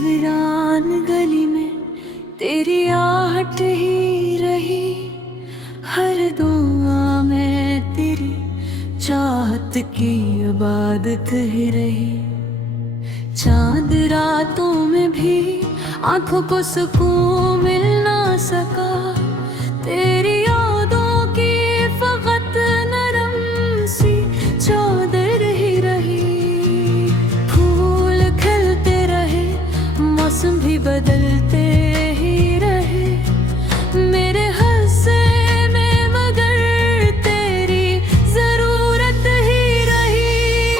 वीरान गली में तेरी आहट ही रही, हर दुआ में तेरी चाहत की इबादत ही रही। चांद रातों में भी आंखों को सुकून मिल ना सका, तेरी यादों की फकत नरम सी चादर ही रही। फूल खिलते रहे, मौसम भी बदलते ही रहे, मेरे हंसने में मगर तेरी जरूरत ही रही।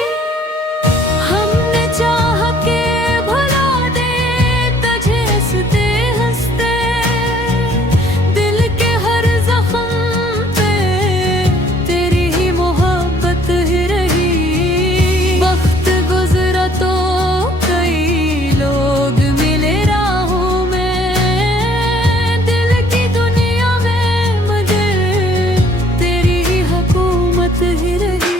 हमने चाह के भुला दे तुझे हंसते हंसते, दिल के हर जख्म पे तेरी ही मोहब्बत ही रही। वक्त गुजरा तो कई लोग मिले राहों में, दिल की दुनिया में मगर तेरी ही हुकूमत ही रही।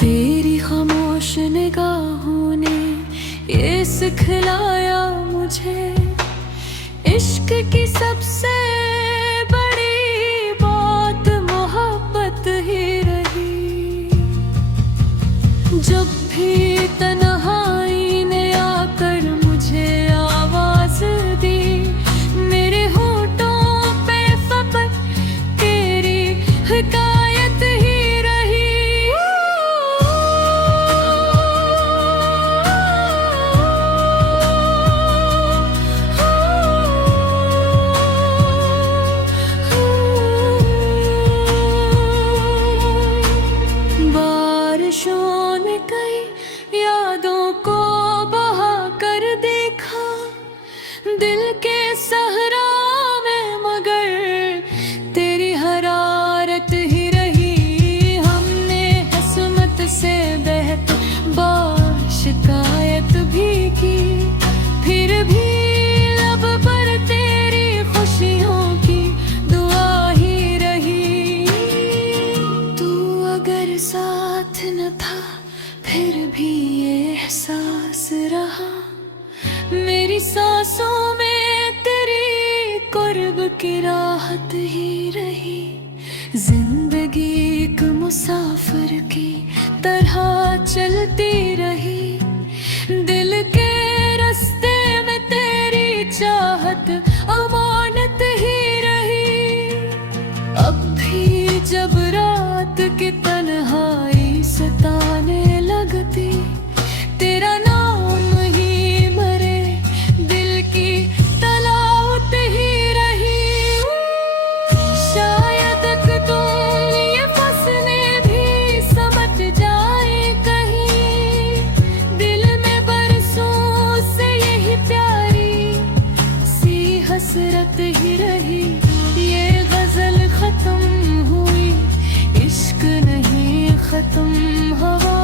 तेरी खामोश निगाहों ने ये सिखलाया मुझे, इश्क की सबसे बड़ी बात मोहब्बत ही रही। जब भी तन्हाई ने आकर मुझे आवाज दी, मेरे होठों पे फकत तेरी हिकायत ही रही। बारिशों ने कई यादों को बहा कर देखा, दिल के सहरा में मगर तेरी हरारत ही रही। हमने हसमत से बहत बाशिकायत भी की, फिर भी लब पर तेरी खुशियों की दुआ ही रही। तू अगर साथ न था फिर भी ये एहसास रहा, मेरी सांसों में तेरी कुर्ब की राहत ही रही। जिंदगी एक मुसाफिर की तरह चलती रही, दिल के रास्ते में तेरी चाहत अमानत ही रही। अब भी जब रात की तन्हाई सताने लगती, तेरा नाम ही मरे दिल की तलावत ही रही। शायद तुम ये फसले भी समझ जाए कहीं, दिल में बरसों से यही प्यारी सी हसरत ही रही। ये गजल खत्म हुई, इश्क नहीं खत्म हवा।